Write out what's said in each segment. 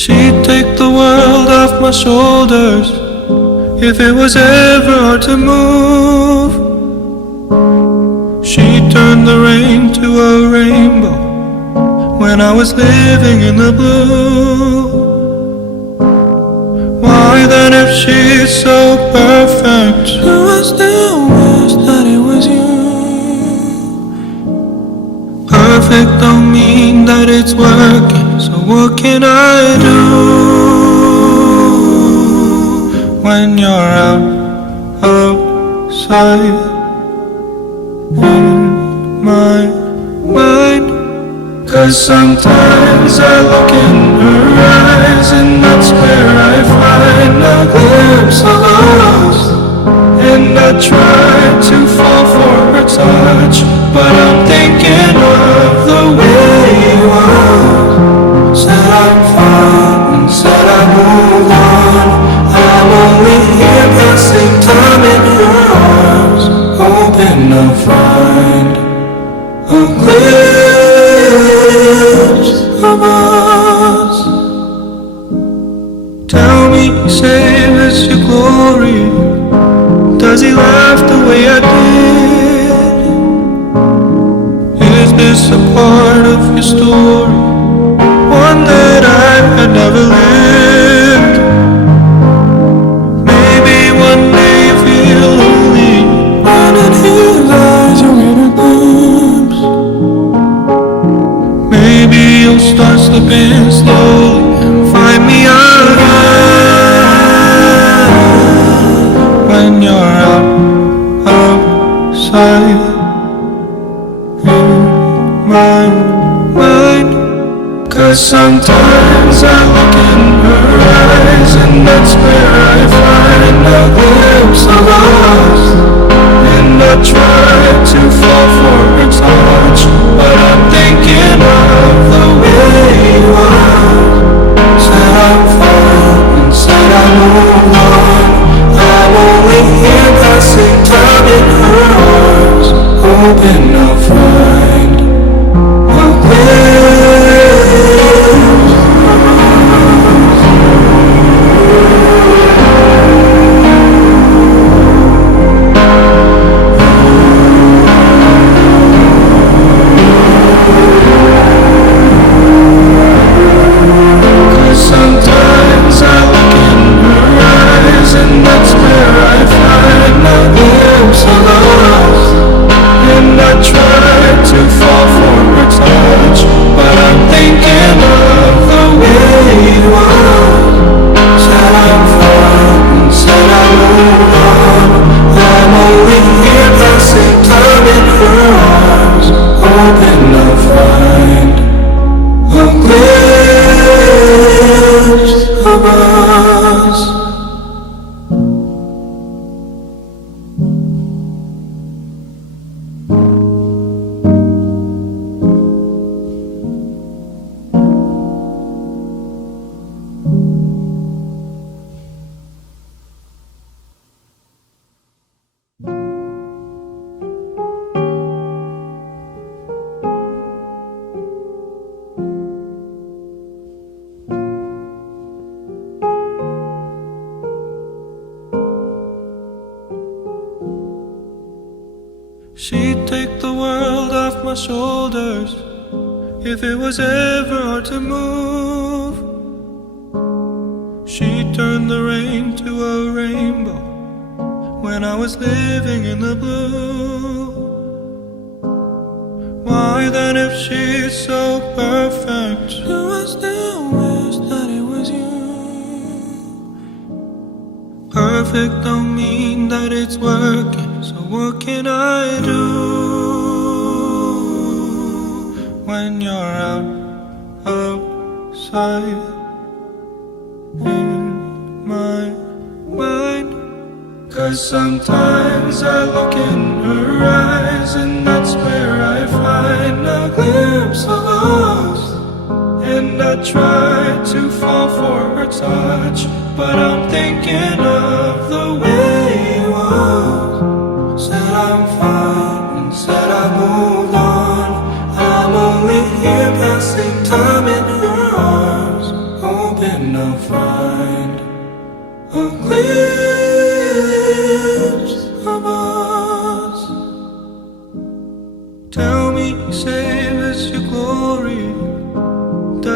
She'd take the world off my shoulders if it was ever hard to move. She'd turn the rain to a rainbow when I was living in the blue. Why then, if she's so perfect, do I still wish that it was you? Perfect don't mean that it's working, so what can I do when you're outside in my mind? 'Cause sometimes I look in her eyes and that's where I find a glimpse of us. And I try to fall for her touch, but I'm thinking of the way you are. Said I'm fine and said I moved on. I'm only here passing time in her arms, hoping I'll find a glimpse of us. Tell me, save us your glory. Does he laugh the way I did? Is this a part of your story, one that I had never lived? Maybe one day you feel lonely, and in his eyes you get a glimpse. Maybe you'll start slipping slowly and find me again when you're outside in my mind. 'Cause sometimes I look in her eyes and that's where I find a glimpse of us. And I try to fall for her touch, but I'm thinking of the way you are. Said I'm fine and said I moved on. I'm only here passing time in her arms, hoping I'll find a glimpse of us. Sometimes I look in her eyes and that's where I find a glimpse of us. And I try to fall for her touch, but I'm thinking of the way you are. Said I'm fine and said I moved on. I'm only here passing time in her arms, hoping I'll find a glimpse of us. She'd take the world off my shoulders if it was ever hard to move. She'd turn the rain to a rainbow when I was living in the blue. Why then, if she's so perfect, do I still wish that it was you? Perfect don't mean that it's working, so what can I do when you're outside in my mind? 'Cause sometimes I look in her eyes and that's where I find a glimpse of us. And I try to fall for her touch, but I'm thinking of the way you are. Said I'm fine and said I moved on. I'm only here passing time in her arms, hoping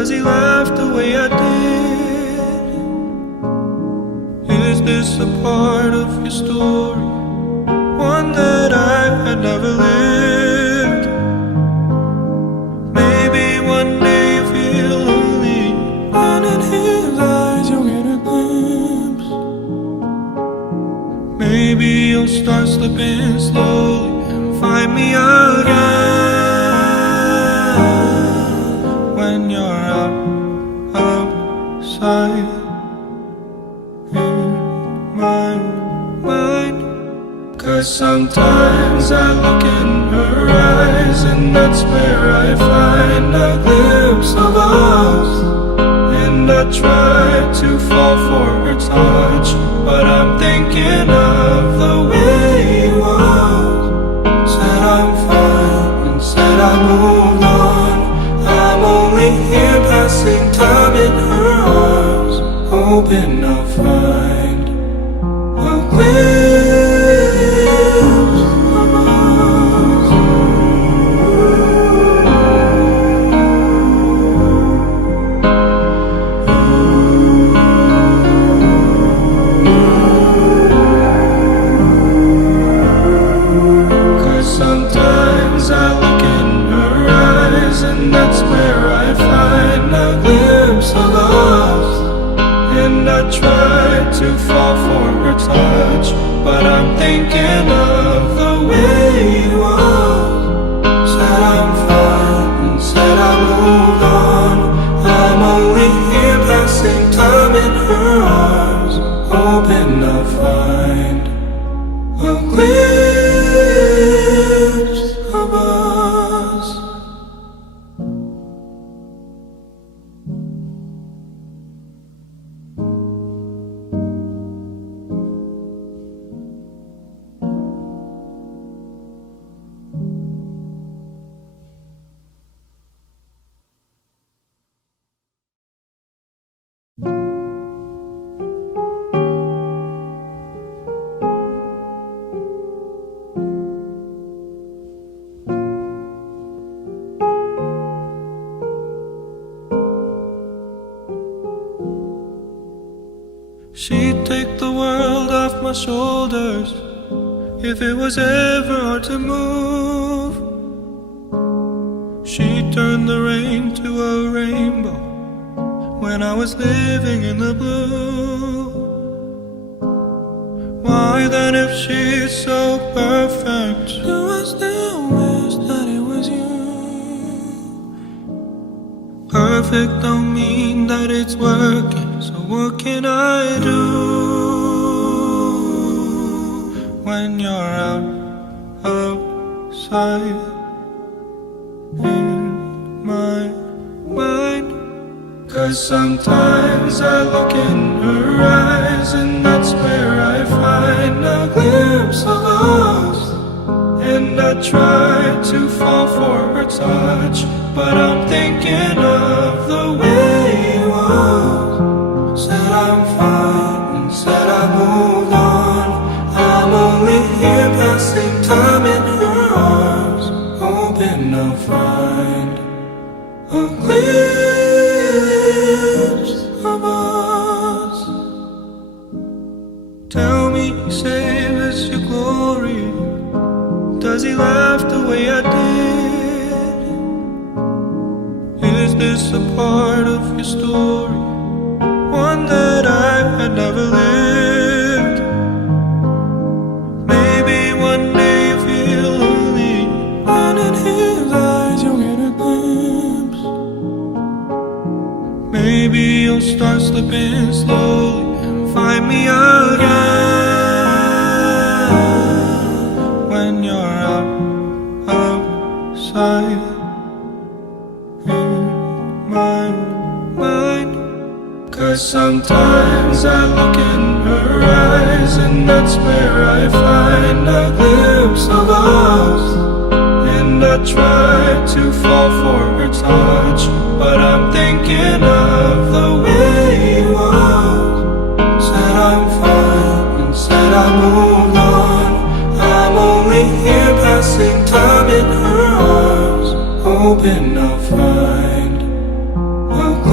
Does he laugh the way I did? Is this a part of your story, one that I had never lived? Maybe one day you feel lonely, and in his eyes you'll get a glimpse. Maybe you'll start slipping slowly and find me again. When you're outside in my mind, 'cause sometimes I look in her eyes, and that's where I find a glimpse of us. And I try to fall for her touch, but I'm thinking of the way he was. Said I'm fine and said I moved on. I'm only here passing time in her arms, hoping I'll find a glimpse of us. 'Cause sometimes I look in her eyes, and that's where I find a glimpse of us. And I try to fall for her touch, but I'm thinking of the way he was. Said I'm fine and said I moved on. I'm only here passing time in her arms, hoping I'll find a glimpse of us. She'd take the world off my shoulders if it was ever hard to move. She'd turn the rain to a rainbow when I was living in the blue. Why then, if she's so perfect, do I still wish that it was you? Perfect don't mean that it's working, so what can I do when you're outside in my mind? 'Cause sometimes I look in her eyes, and that's where I find a glimpse of us. And I try to fall for her touch, but I'm thinking of the way he was. Said I'm fine and said I moved on. I'm only here passing time in her arms, hoping I'll find a glimpse of us. Tell me, save us your glory. Does he laugh the way I did? Is this a part of your story, one that I had never lived? Maybe one day you feel lonely, and in his eyes you'll get a glimpse. Maybe you'll start slipping slowly and find me again when you're outside in my mind. 'Cause sometimes I look in her eyes, and that's where I find a glimpse of us. And I try to fall for her touch, but I'm thinking of the way he was. Said I'm fine and said I moved on. I'm only here passing time in her arms, hoping I'll find a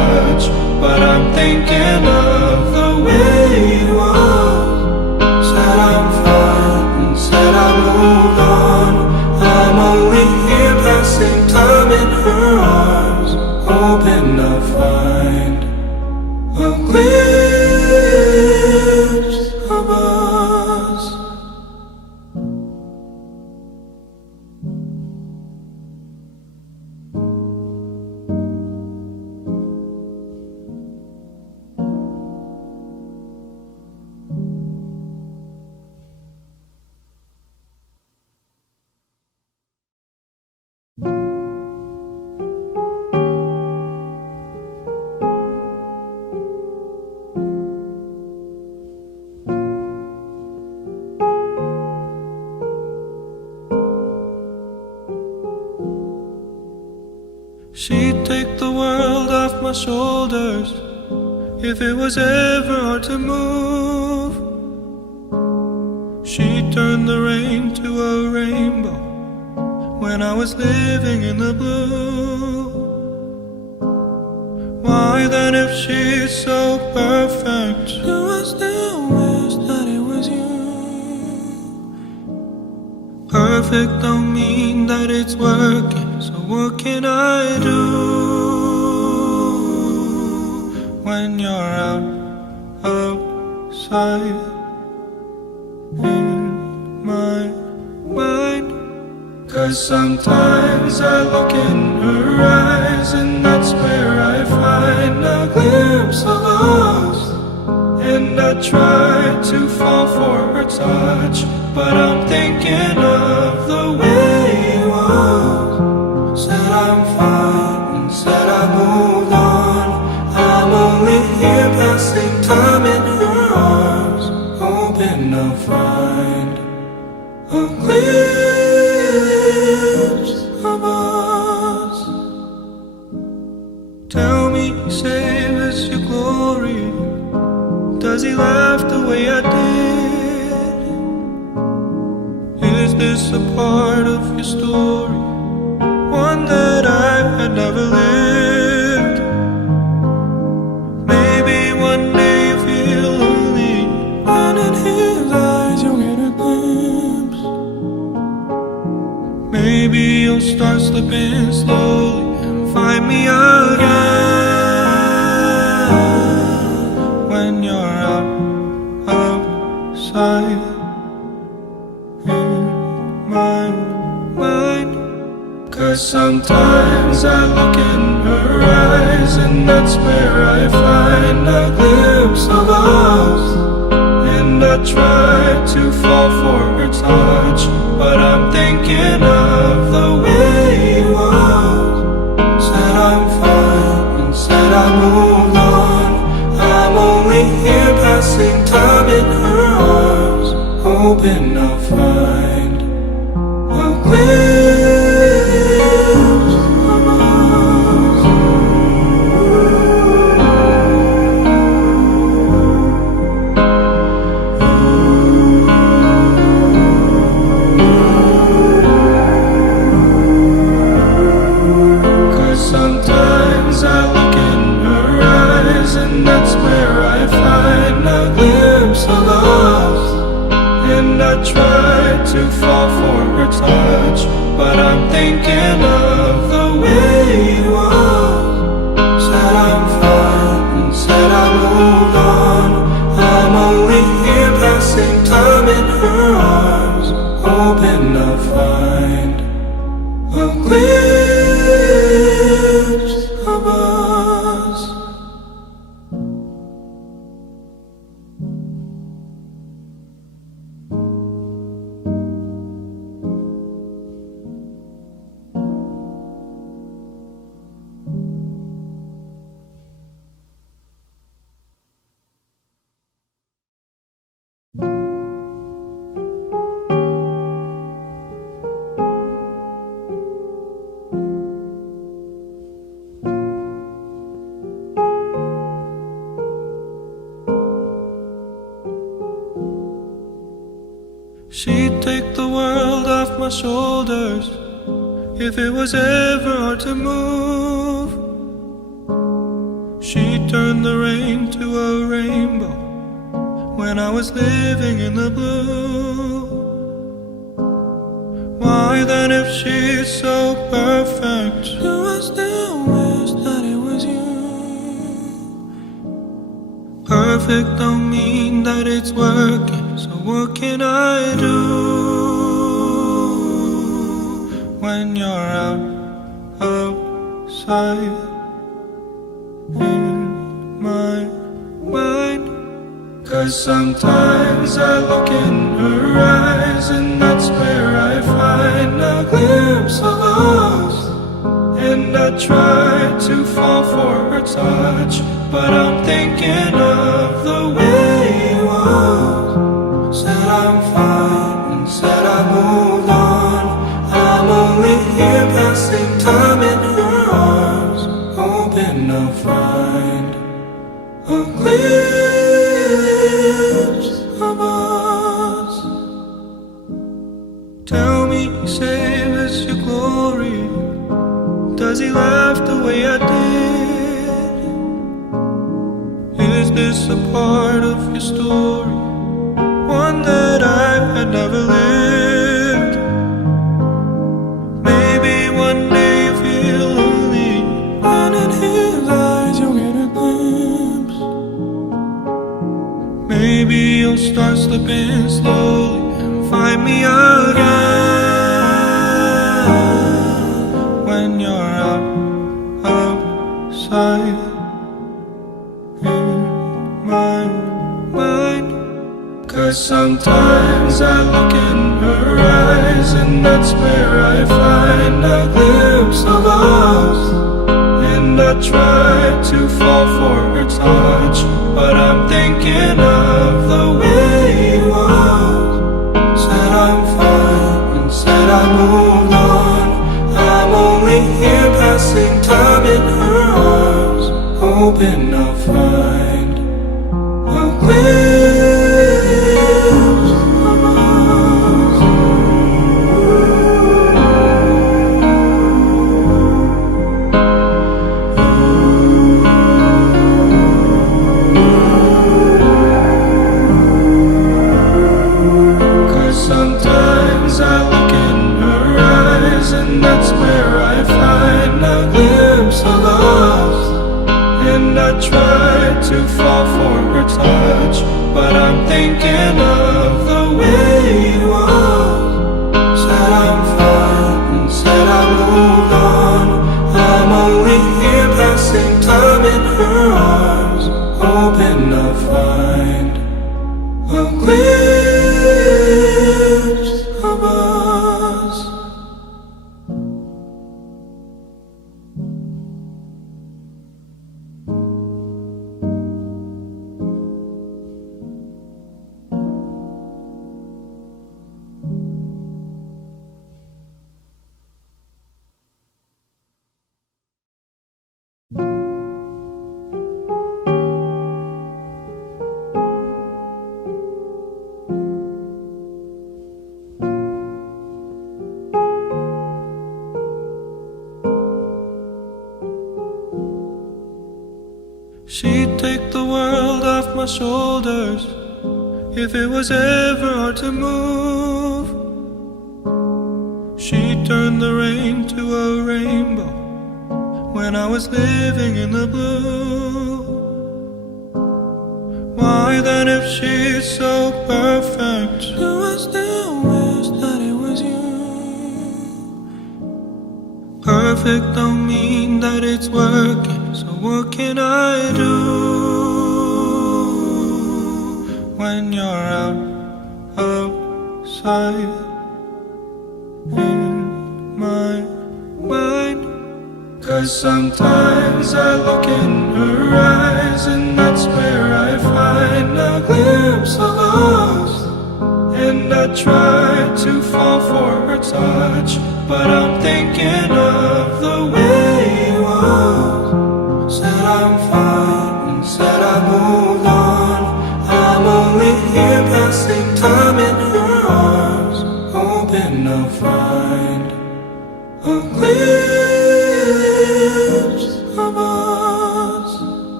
thinking of the way it was. Said I'm fine and said I moved on. I'm only here passing time in her arms, hoping I'll find a glimpse of us. She'd take the world off my shoulders if it was ever hard to move. She'd turn the rain to a rainbow when I was living in the blue. Why then, if she's so perfect, do I still wish that it was you? Perfect don't mean that it's working, so what can I do when you're outside in my mind? 'Cause sometimes I look in her eyes and that's where I find a glimpse of us. And I try to fall for her touch, but I'm thinking of the way it was. Said I'm fine and said I moved on. I'm only here passing time in her arms, hoping I'll find a glimpse of us. Tell me, save us your glory. Does he laugh the way I did? Is this a part of your story, one that I had never lived? Maybe one day you feel lonely, and in his eyes you'll get a glimpse. Maybe you'll start slipping slowly and find me again when you're outside in my mind. 'Cause sometimes I look in her eyes and that's where I find a glimpse of us. And I try to fall for her touch, but I'm thinking of the way it was. Said I'm fine and said I moved on. I'm only here passing time in her arms, hoping I'll find a glimpse of us. 'Cause sometimes I look in her eyes and that's where I find a glimpse of us. And I try to fall for her touch, but I'm thinking of the way it was. Said I'm fine and said I moved on. I'm only here passing time in her arms, hoping I'll find a glimpse of us. She'd take the world off my shoulders if it was ever hard to move. She turned the rain to a rainbow when I was living in the blue. Why then, if she's so perfect, do I still wish that it was you? Perfect don't mean that it's working, so what can I do when you're outside in my mind? 'Cause sometimes I look in her eyes, and that's where I find a glimpse of us. And I try to fall for her touch, but I'm thinking of the way it was. Said I'm fine and said I moved on. I'm only here passing time in her arms, hoping I'll find a glimpse of us. Tell me, save us your glory. Does he laugh the way I did? Is this a part of your story, one that I had never lived? Maybe one day you feel lonely, and in his eyes you'll get a glimpse. Maybe you'll start slipping slowly and find me again when you're outside in my mind. 'Cause sometimes I look in her eyes, and that's where I find a glimpse of us. And I try to fall for her touch, but I'm thinking of the way it was. Said I'm fine and said I moved on. I'm only here passing time in her arms, hoping I'll find a glimpse of us. 'Cause sometimes I look in her eyes, and that's where I find a glimpse of us. And I try to fall for her touch, but I'm thinking of the way it was. Said I'm fine and said I moved on. I'm only here passing time in her arms, hoping I'll find a glimpse of us. She'd take the world off my shoulders if it was ever hard to move. She'd turn the rain to a rainbow when I was living in the blue. Why then, if she's so perfect, do I still wish that it was you? Perfect don't mean that it's working, so what can I do when you're outside in my mind? 'Cause sometimes I look in her eyes, and that's where I find a glimpse of us. And I try to fall for her touch, but I'm thinking of the way it was. Said I'm fine and said I moved on. I'm only here passing time in her arms, hoping I'll find a glimpse of us.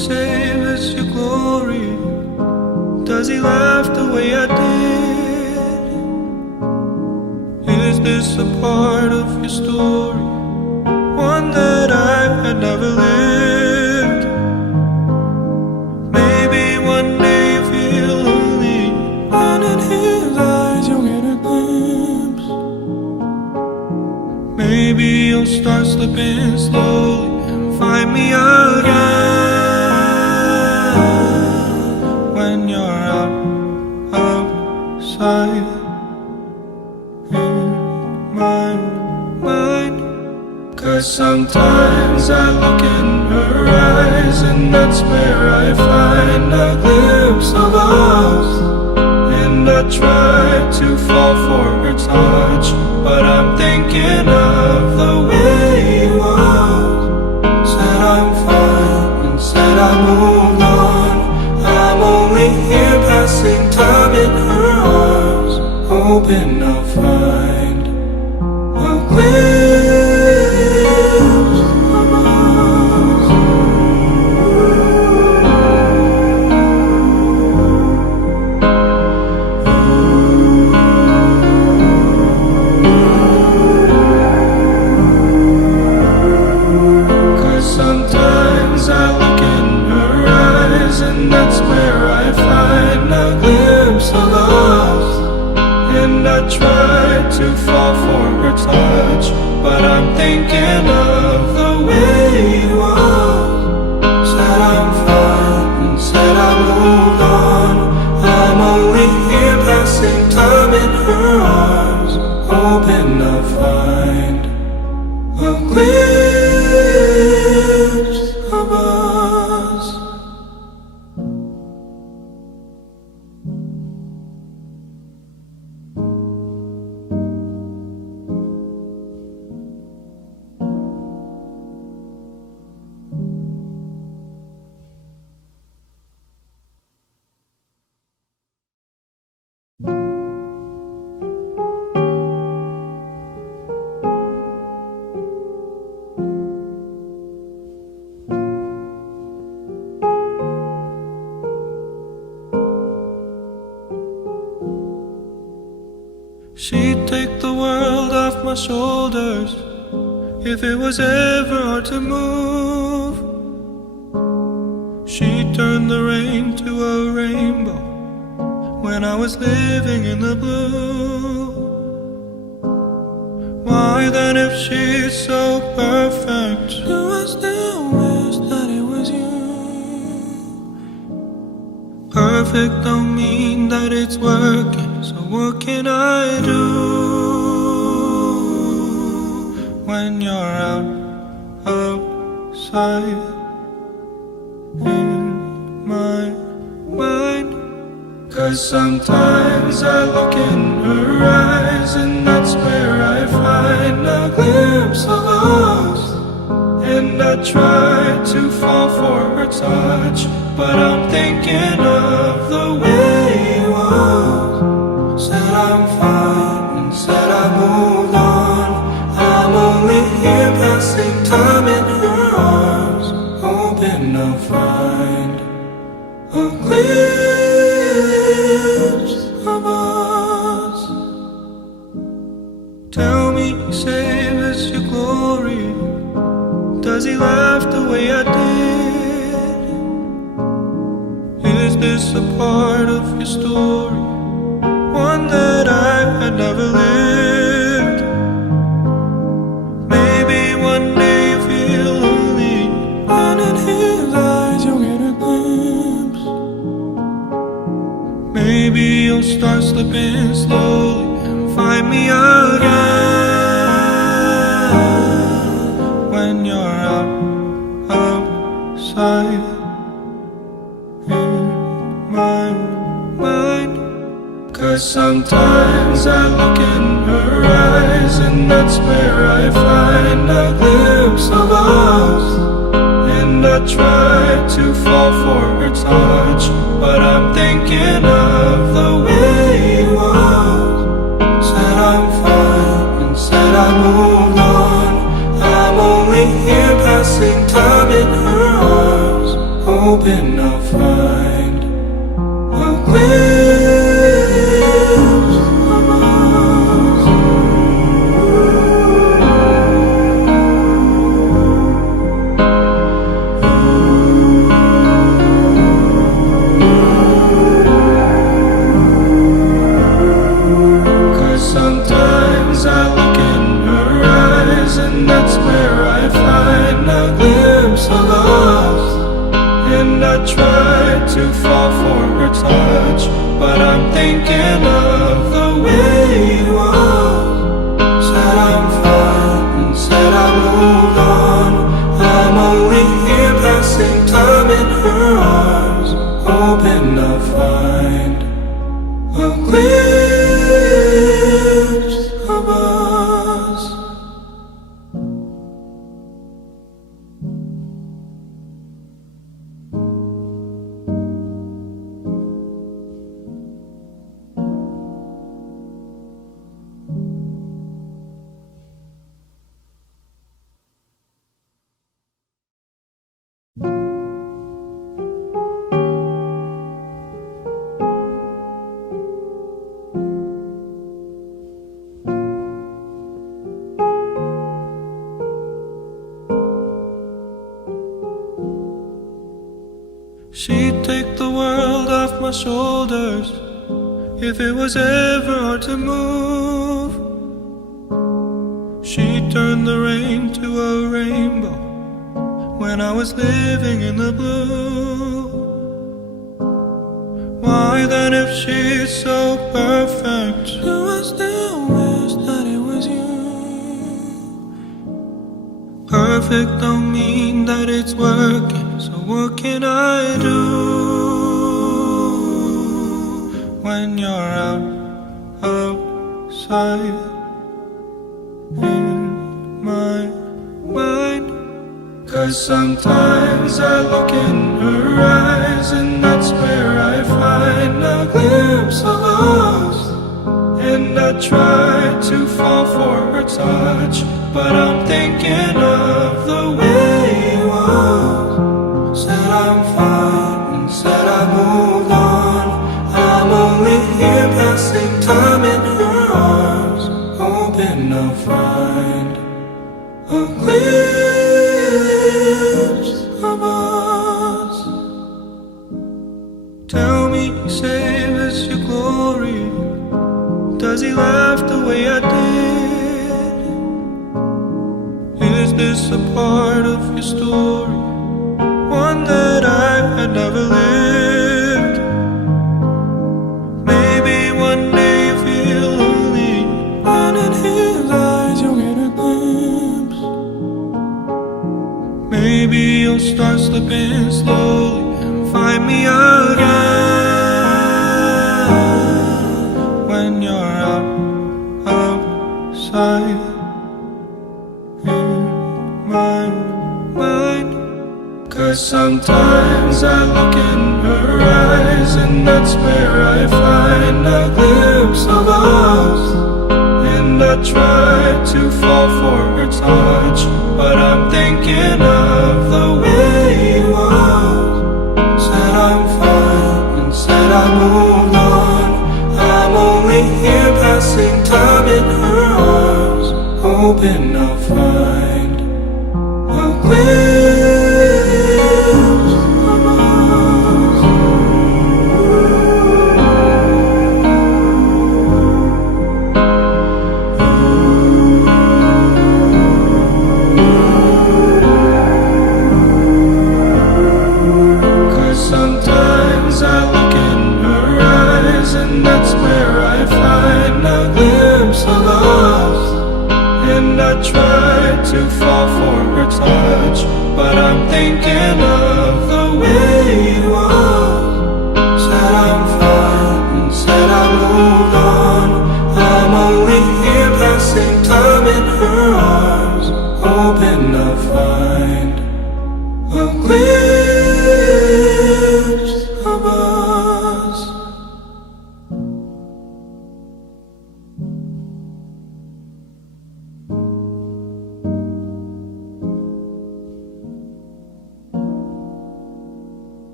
save as your glory? Does he laugh the way I did? Is this a part of your story, one that I had never lived? Maybe one day you feel lonely, and in his eyes you'll get a glimpse. Maybe you'll start slipping slowly and find me again when you're outside in my mind. 'Cause sometimes I look in her eyes, and that's where I find a glimpse of us. And I try to fall for her touch, but I'm thinking of the way you was. Said I'm fine and said I moved on. I'm only here passing time in her arms, hoping I'll find a glimpse of us. 'Cause sometimes I look in her eyes, and that's where I find a glimpse of us. And I try to fall for her touch, but I'm thinking of the way you was. Said I'm fine and said I moved on. I'm only here passing time in her arms, hoping I'll find a glimpse of us. She'd take the world off my shoulders if it was ever hard to move. She'd turn the rain to a rainbow when I was living in the blue. Why then, if she's so perfect, do I still wish that it was you? Perfect don't mean that it's working, so what can I do when you're outside in my mind? 'Cause sometimes I look in her eyes, and that's where I find a glimpse of us. And I try to fall for her touch, but I'm thinking of the way you was. Said I'm fine and said I moved on. I'm only here passing time in her arms, hoping I'll find a glimpse of us. Tell me, save as your glory? Does he laugh the way I did? Is this a part of your story, one that I had never lived? Maybe one day you feel lonely, and in his eyes you'll get a glimpse. Maybe you'll start slipping slowly and find me again when you're outside in my mind. 'Cause sometimes I look in her eyes, and that's where I find a glimpse of us. And I try to fall for her touch, but I'm thinking of the way you was. Said I'm fine and said I moved on. I'm only here passing time in her arms, hoping I'll find a glimpse of us. 'Cause sometimes I look in her eyes, and that's where I find a glimpse of us. And I try to fall for her touch, but I'm thinking of the way you are. Said I'm fine and said I moved on. I'm only here passing time in her arms, hoping I'll find a glimpse of us. She'd take the world off my shoulders if it was ever hard to move. She'd turn the rain to a rainbow when I was living in the blue. Why then, if she's so perfect, do I still wish that it was you? Perfect don't mean that it's working, so what can I do when you're outside in my mind? 'Cause sometimes I look in her eyes, and that's where I find a glimpse of us. And I try to fall for her touch, but I'm thinking of the way you are. Said I'm fine and said I moved on. I'm only here passing time in her arms, hoping I'll find a glimpse of us. Tell me, save us your glory. Does he laugh the way I did? Is this a part of your story, one that I had never lived? Maybe one day you feel lonely, and in his eyes you'll get a glimpse. Maybe you'll start slipping slowly and find me again when you're outside in my mind. 'Cause sometimes I look in her eyes, and that's where I find a glimpse of us. And I try to fall for her touch, but I'm thinking of the way you are. Said I'm fine and said I moved on. I'm only here passing time in her arms, hoping I'll find a glimpse of us. 'Cause sometimes I look in her eyes, and that's where I find a glimpse of us. And I try to fall for her touch, but I'm thinking of the way you are. Said I'm fine and said I moved on. I'm only here passing time in her arms, hoping I'll find a glimpse of us.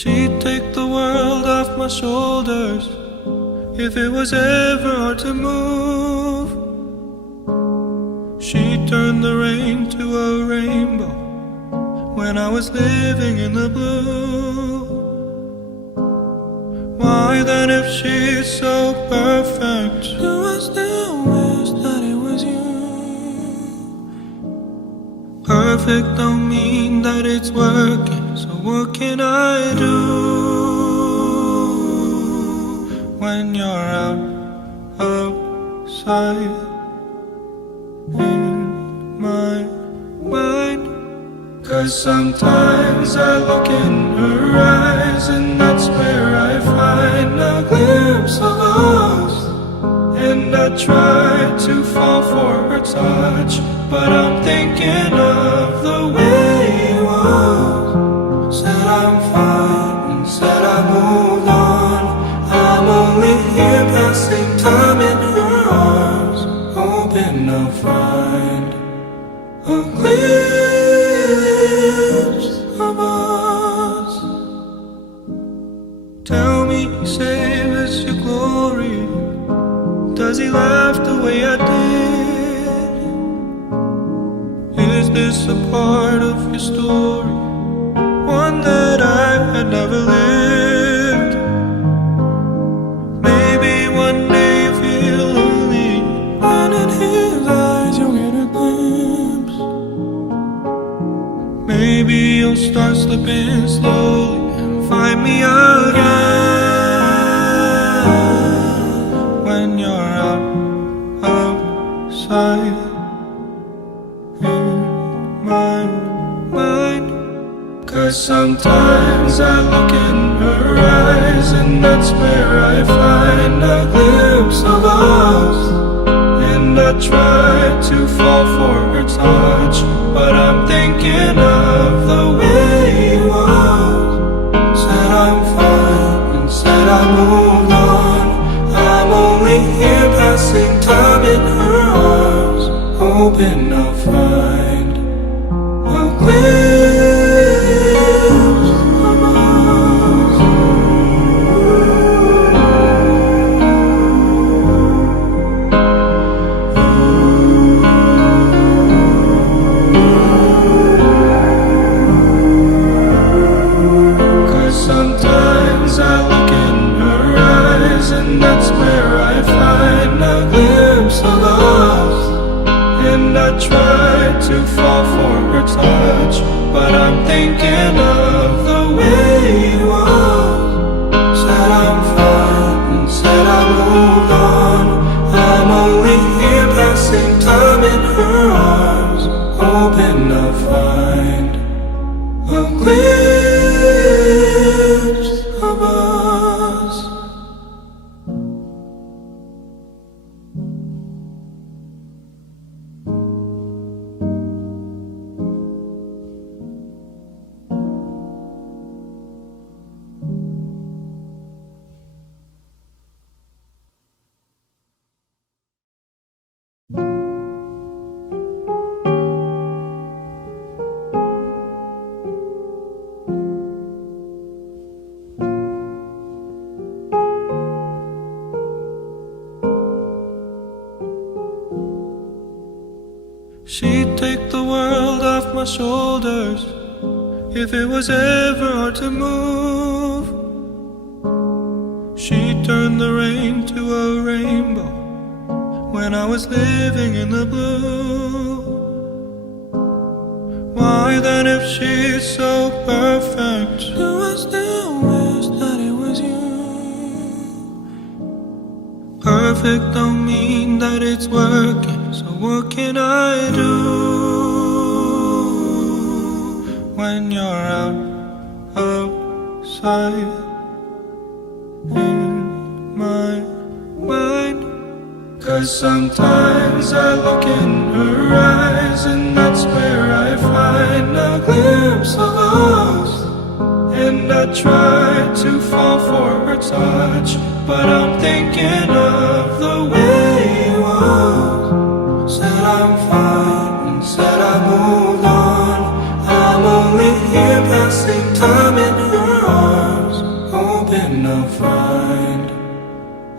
She'd take the world off my shoulders if it was ever hard to move. She'd turn the rain to a rainbow when I was living in the blue. Why then, if she's so perfect, do I still wish that it was you? Perfect don't mean that it's working, so what can I do when you're outside in my mind? 'Cause sometimes I look in her eyes and that's where I find a glimpse of us. And I try to fall for her touch, but I'm thinking of the way it was. Said I'm fine and said I moved on. I'm only here passing time in her arms, hoping I'll find a glimpse of us. Tell me, save us your glory. Does he laugh the way I did? Is this a part of your story, one that I had never lived? Maybe one day you feel lonely, and in his eyes you'll get a glimpse. Maybe you'll start slipping slowly and find me again when you're outside in my mind. 'Cause sometimes I look in her eyes and that's where I find a glimpse of us. And I try to fall for her touch, but I'm thinking of the way it was. Said I'm fine and said I moved on. I'm only here passing time in her arms, hoping I'll find a glimpse of us. 'Cause sometimes I look in her eyes and that's where I find a glimpse of us. And I try to fall for her touch, but I'm thinking of the way it was. Said I'm fine and said I moved on. I'm only here passing time in her arms, hoping I'll find a glimpse of us. She'd take the world off my shoulders if it was ever hard to move. She'd turn the rain to a rainbow when I was living in the blue. Why then, if she's so perfect, do I still wish that it was you? Perfect don't mean that it's working, so what can I do when you're outside in my mind? 'Cause sometimes I look in her eyes and that's where I find a glimpse of us. And I try to fall for her touch, but I'm thinking of the way it was. Said I'm fine and said I moved on. I'm only here passing time in her arms.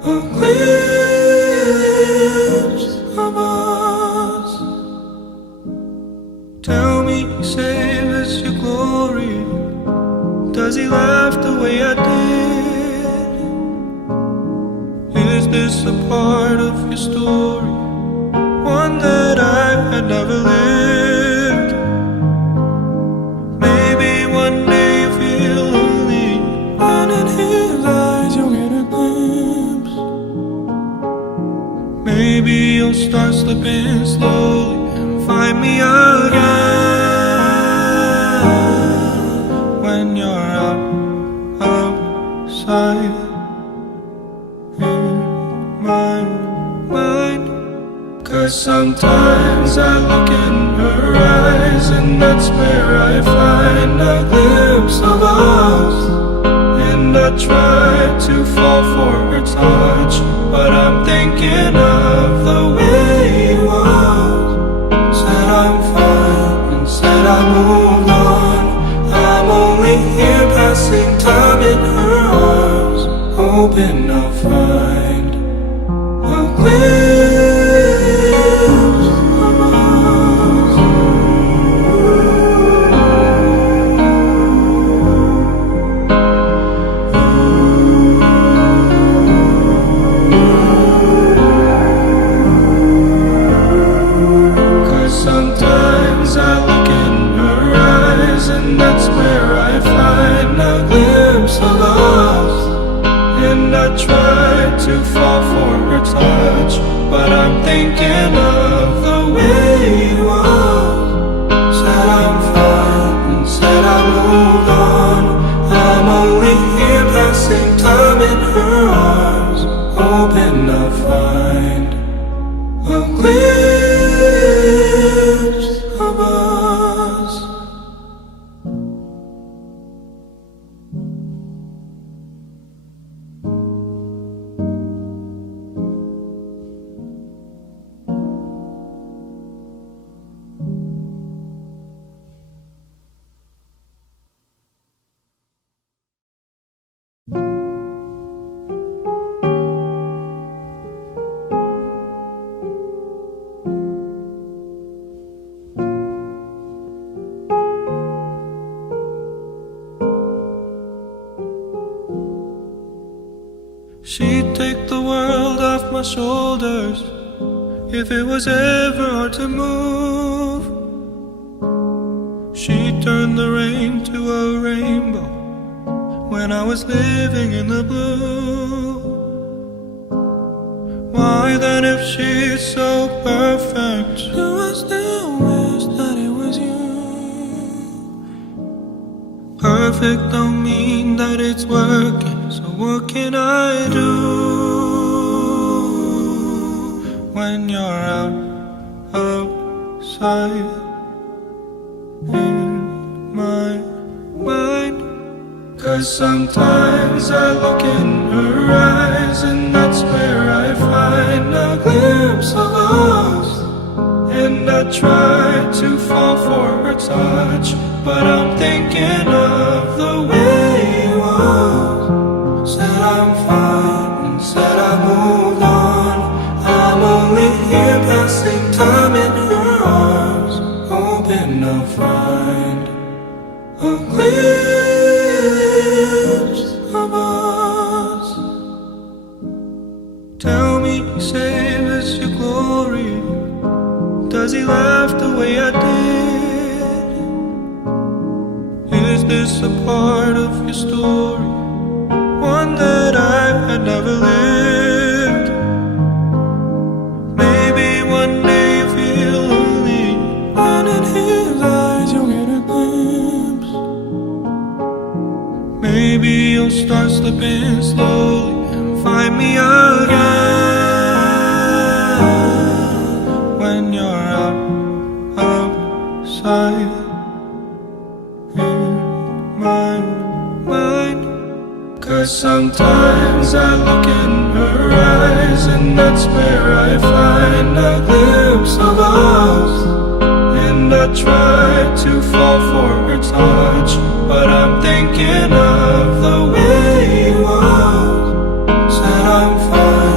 a glimpse of us. Tell me, save us your glory. Does he laugh the way I did? Is this a part of your story, one that I had never lived? Maybe one day you feel lonely, and in his eyes you'll get a glimpse. Maybe you'll start slipping slowly and find me again when you're outside in my mind. 'Cause sometimes I look in her eyes, and that's where I find a glimpse of us. And I try to fall for her touch, but I'm thinking of the way he was. Said I'm fine and said I moved on. I'm only here passing time in her arms, hoping I'll find a glimpse of us. 'Cause sometimes I look in her eyes, and that's where I find a glimpse of us. And I try to fall for her touch, but I'm thinking of the way he was. Said I'm fine and said I moved on. I'm only here passing time in her arms, hoping I'll find a glimpse of us. She'd take the world off my shoulders if it was ever hard to move. She'd turn the rain to a rainbow when I was living in the blue. Why then, if she's so perfect, do I still wish that it was you? Perfect don't mean that it's working, so what can I do when you're outside in my mind? 'Cause sometimes I look in her eyes, and that's where I find a glimpse of us. And I try to fall for her touch, but I'm thinking of the way he was. Said I'm fine and said I moved on. I'm only here passing time in her arms, hoping I'll find a glimpse of us. Tell me, save us your glory. Does he laugh the way I did? Is this a part of your story, one that I had never lived? Maybe one day you feel lonely, and in his eyes you'll get a glimpse. Maybe you'll start slipping slowly and find me again when you're outside in my mind. 'Cause sometimes I look in her eyes, and that's where I find a glimpse of us. And I try to fall for her touch, but I'm thinking of the way he was. Said I'm fine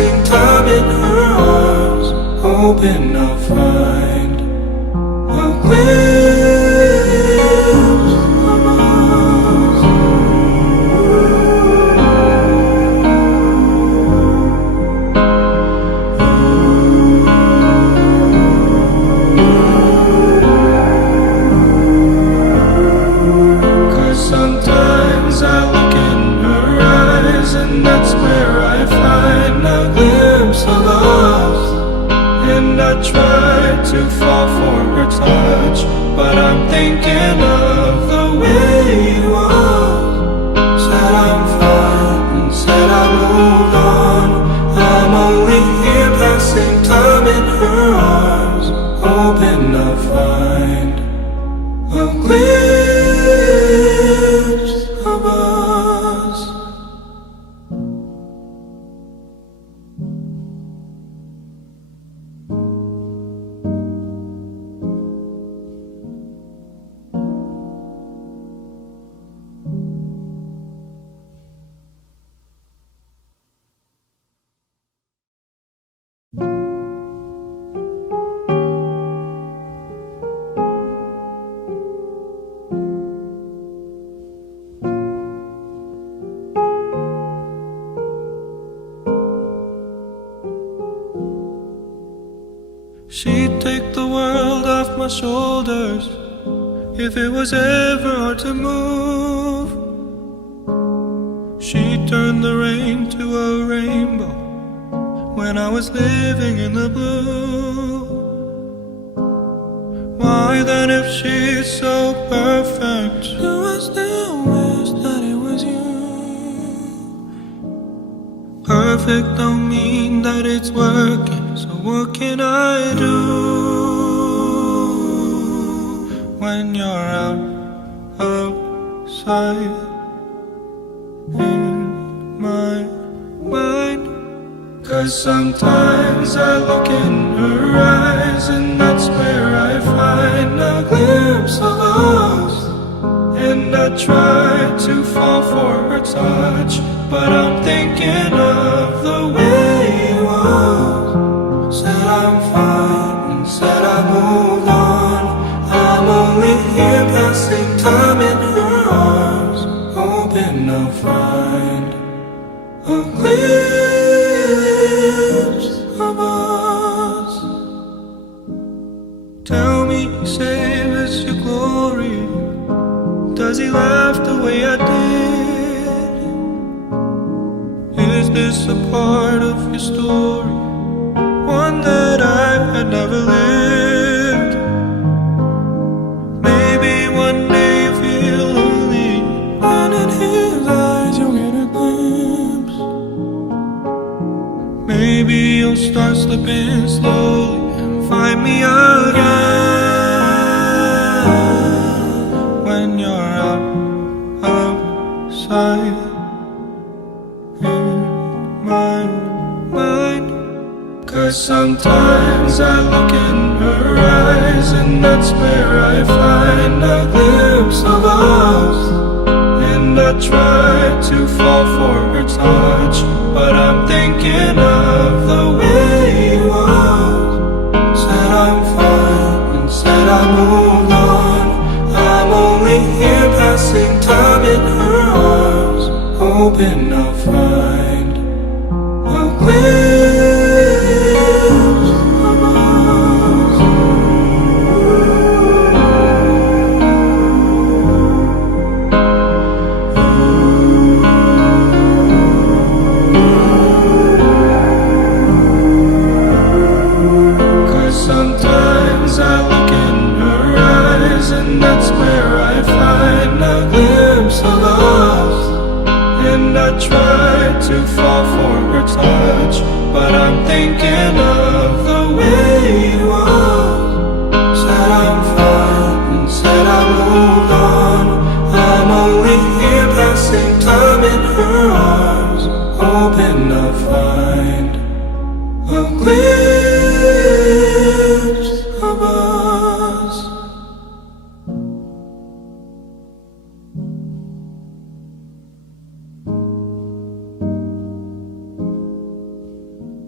passing time in her arms, hoping I'll find a glimpse of us. 'Cause sometimes I look in her eyes, and that's where I find a glimpse of us. And I try to fall for her touch, but I'm thinking of the way you are. Said I'm fine, and said I moved on. I'm only here passing time in her arms, hoping I'll find a glimpse of us. She'd take the world off my shoulders if it was ever hard to move. She'd turn the rain to a rainbow when I was living in the blue. Why then, if she's so perfect, do I still wish that it was you? Perfect don't mean that it's working, so what can I do when you're outside in my mind? 'Cause sometimes I look in her eyes, and that's where I find a glimpse of us. And I try to fall for her touch, but I'm thinking of the way you are. Said I'm fine, and said I moved on. I'm only here passing time in her arms, hoping I'll find a glimpse of us. Tell me, save us your glory. Does he laugh the way I did? Is this a part of your story, one that I had never lived? Maybe one day you feel lonely, and in his eyes you'll get a glimpse. Maybe you'll start slipping slowly and find me again when you're outside in my mind. 'Cause sometimes I look in her eyes, and that's where I find a glimpse of us. And I try to fall for her touch, but I'm thinking of the way you are. Said I'm fine, and said I moved on. I'm only here passing time in her arms, hoping I'll find a glimpse of us. 'Cause sometimes I look in her eyes, and that's where I find a glimpse of us. And I try to fall for her touch, but I'm thinking of the way you are. Said I'm fine, and said I moved on. I'm only here passing time in her arms, hoping I'll find a glimpse of us.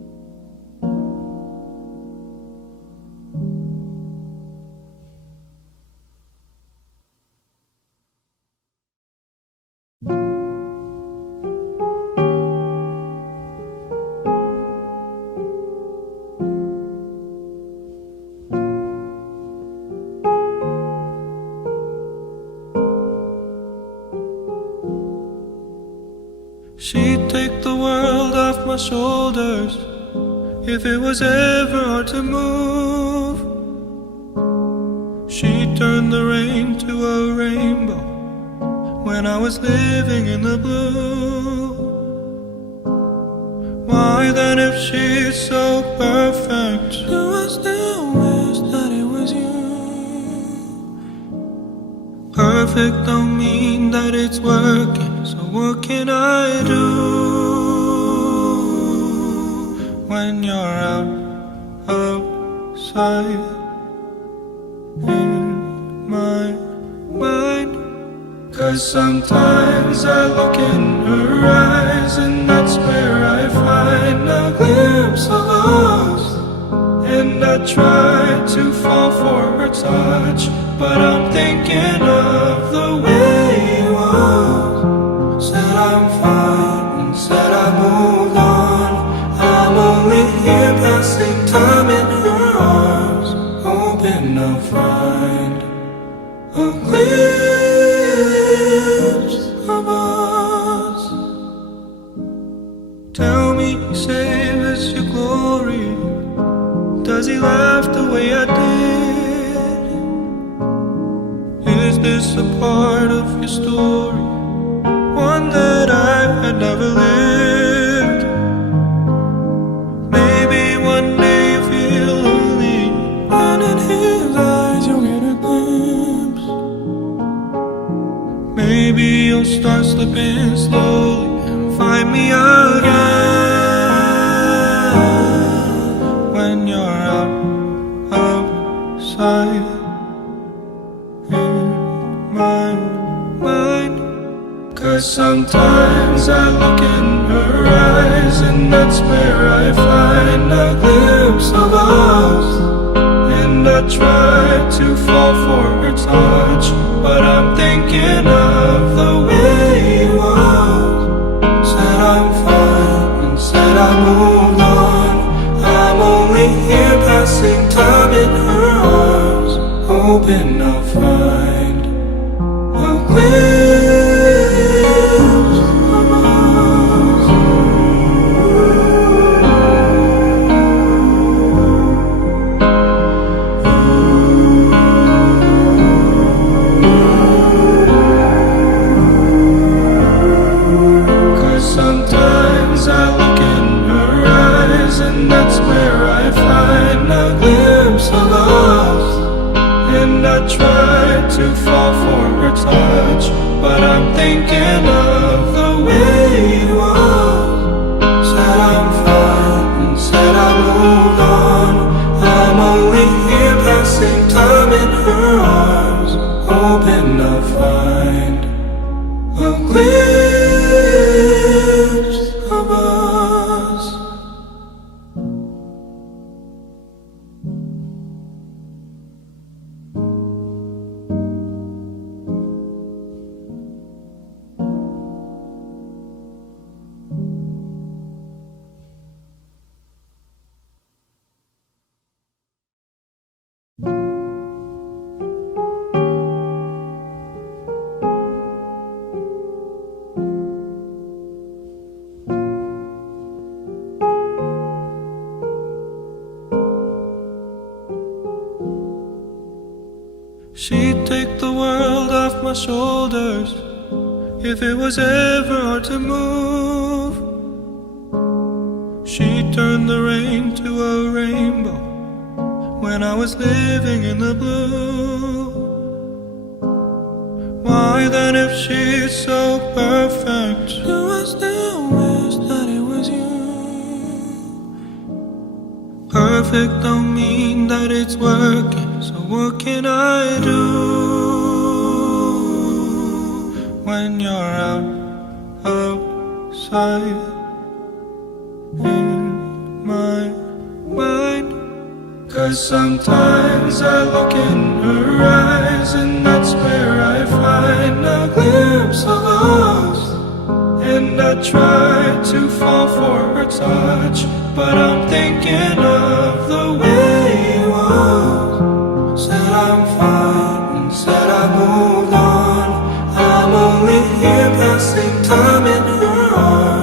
She'd take the world off my shoulders if it was ever hard to move. She'd turn the rain to a rainbow when I was living in the blue. Why then, if she's so perfect, do I still wish that it was you? Perfect don't mean that it's working, so what can I do when you're outside in my mind? 'Cause sometimes I look in her eyes, and that's where I find a glimpse of us. And I try to fall for her touch, but I'm thinking of the way you was. Said I'm fine, and said I moved on. I'm only here passing time in her arms, hoping I'll find a glimpse of us. Tell me, save us your glory. Does he laugh the way I did? Is this a part of your story, one that I had never lived? Maybe one day you feel lonely, and in his eyes you'll get a glimpse. Maybe you'll start slipping slowly and find me again when you're outside in my mind. 'Cause sometimes I look in her eyes, and that's where I find a glimpse of us. And I try to fall for her touch, but I'm thinking of the way you was. Said I'm fine, and said I moved on. I'm only here passing time in her arms, hoping I'll find a glimpse of us. 'Cause sometimes I look in her eyes, and that's where I find a glimpse of us. And I try to fall for her touch, but I'm thinking of the way you was. Said I'm fine, and said I moved on. I'm only here passing time in her arms, hoping I'll find a glimpse of us. She'd take the world off my shoulders if it was ever hard to move. She'd turn the rain to a rainbow when I was living in the blue. Why then, if she's so perfect, do I still wish that it was you? Perfect don't mean that it's working, so what can I do when you're outside in my mind? 'Cause sometimes I look in her eyes, and that's where I find a glimpse of us. And I try to fall for her touch, but I'm thinking of the way you was. Said I'm fine, and said I moved on. I'm only here passing time in her arms.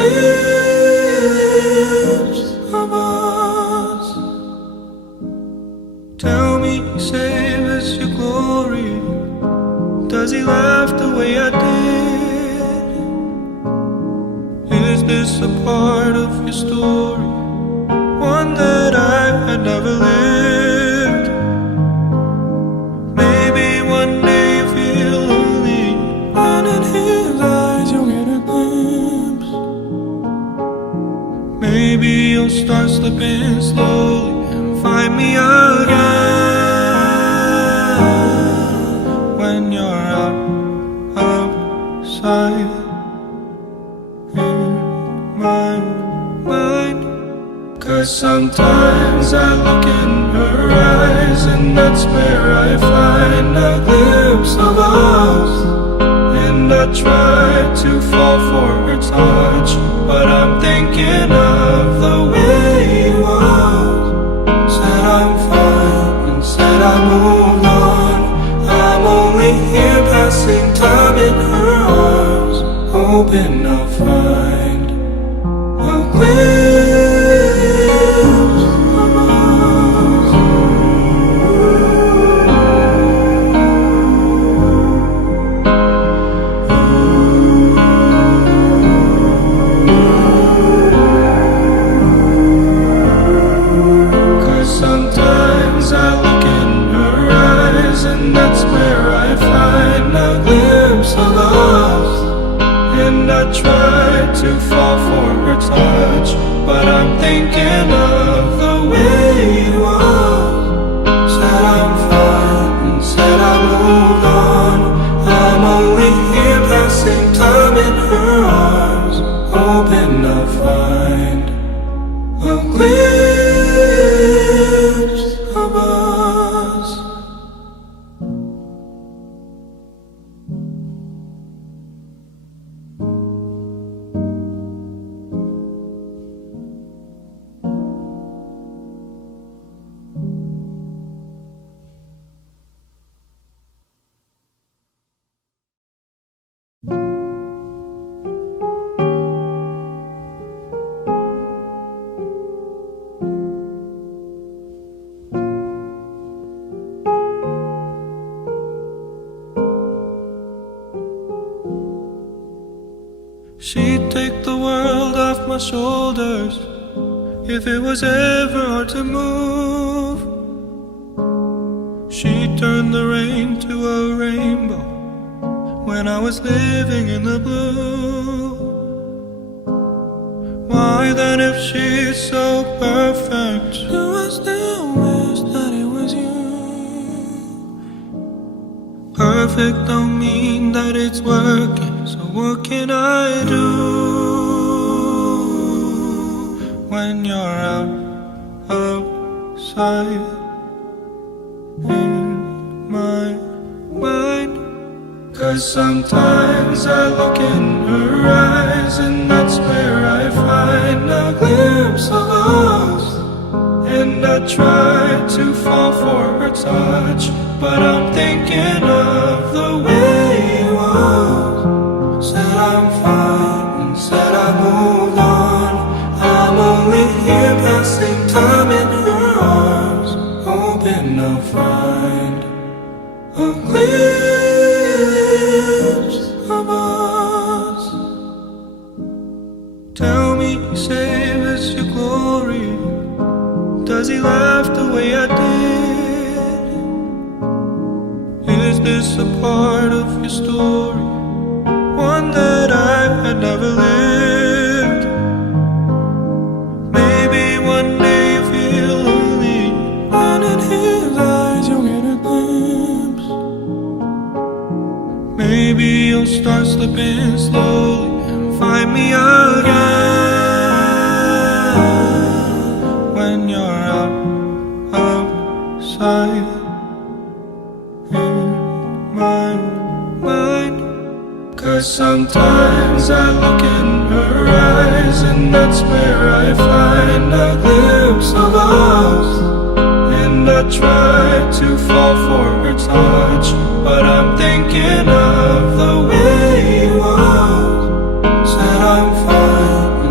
glimpse of us. Tell me, save us your glory. Does he laugh the way I did? Is this a part of your story? One that I had never lived. Maybe one day you feel lonely, and in his eyes you'll get a glimpse. Maybe you'll start slipping slowly and find me again when you're outside in my mind. 'Cause sometimes I look in her eyes, and that's where I find a glimpse of us. And I try to fall for her touch, but I'm thinking of the way it was. Said I'm fine and said I moved on. I'm only here passing time in her arms, hoping I'll find a glimpse of us. 'Cause sometimes I look in her eyes, and that's where I find a glimpse of us. And I try to fall for her touch, but I'm thinking of the way it was. Said I'm fine and said I moved on. I'm only here passing time in her arms, hoping I'll find a glimpse of us. She'd take the world off my shoulders if it was ever hard to move. She'd turn the rain to a rainbow when I was living in the blue. Why then, if she's so perfect, do I still wish that it was you? Perfect don't mean that it's working, so what can I do when you're outside in my mind? 'Cause sometimes I look in her eyes, and that's where I find a glimpse of us. And I try to fall for her touch, but I'm thinking of the way it was. Said I'm fine and said I moved on. I'm only here passing time in her arms, hoping I'll find a glimpse of us. Tell me, save us your glory. Does he laugh the way I did? Is this a part of your story? One that I had never lived. Maybe one day you feel lonely, and in his eyes you'll get a glimpse. Maybe you'll start slipping slowly and find me again when you're outside in my mind. 'Cause sometimes I look in her eyes, and that's where I find a glimpse of us. And I try to fall for her touch, but I'm thinking of the way it was. Said I'm fine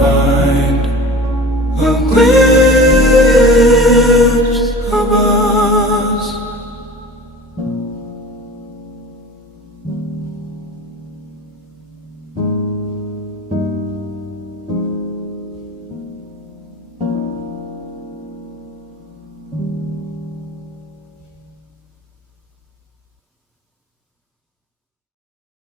find a glimpse